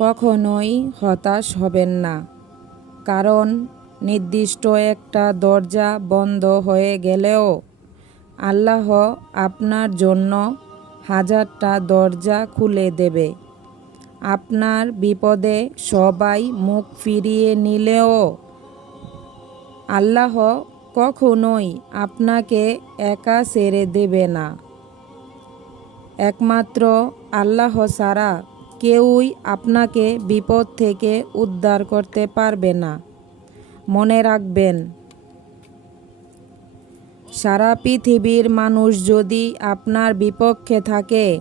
কখনোই হতাশ হবেন না, কারণ নির্দিষ্ট একটা দরজা বন্ধ হয়ে গেলেও আল্লাহ আপনার জন্য হাজারটা দরজা খুলে দেবে। আপনার বিপদে সবাই মুখ ফিরিয়ে নিলেও আল্লাহ কখনোই আপনাকে একা ছেড়ে দেবে না। একমাত্র আল্লাহ ছাড়া কেউই আপনাকে বিপদ থেকে উদ্ধার করতে পারবে না। মনে রাখবেন, সারা পৃথিবীর মানুষ যদি আপনার বিপক্ষে থাকে,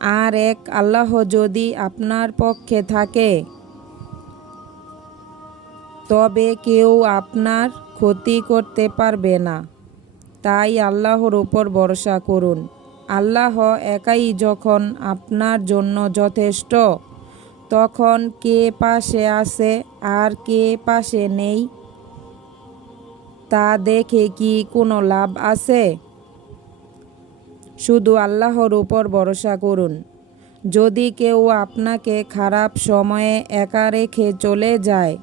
আর এক আল্লাহ যদি আপনার পক্ষে থাকে, তবে কেউ আপনার ক্ষতি করতে পারবে না। তাই আল্লাহর উপর ভরসা করুন। আল্লাহ একাই যখন আপনার জন্য যথেষ্ট, তখন কে পাশে আছে আর কে পাশে নেই? তা দেখে কি কোনো লাভ আছে? শুধু আল্লাহর উপর ভরসা করুন। যদি কেউ আপনাকে খারাপ সময়ে একা রেখে চলে যায়,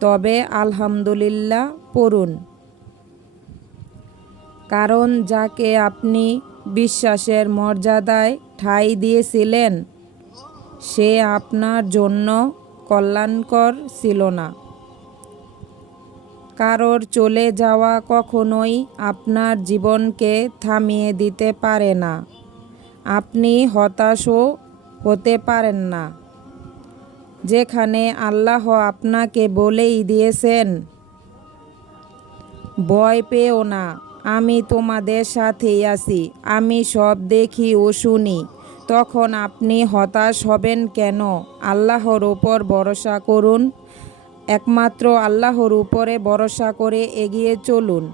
তবে আলহামদুলিল্লাহ পড়ুন। কারণ যাকে আপনি বিশ্বাসের মর্যাদায় ঠাঁই দিয়েছিলেন। সে আপনার জন্য কল্যাণকর ছিল না। কারোর চলে যাওয়া কখনোই আপনার জীবনকে থামিয়ে দিতে পারে না। আপনি হতাশও হতে পারেন না। যেখানে আল্লাহ আপনাকে বলেই দিয়েছেন, ভয় পেও না। আমি তোমাদের সাথেই আছি। আমি সব দেখি ও শুনি। তখন আপনি হতাশ হবেন কেন? আল্লাহর ওপর ভরসা করুন। একমাত্র আল্লাহর উপরে ভরসা করে এগিয়ে চলুন।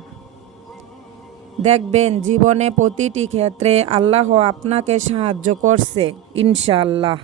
দেখবেন জীবনে প্রতিটি ক্ষেত্রে আল্লাহ আপনাকে সাহায্য করছে, ইনশাআল্লাহ।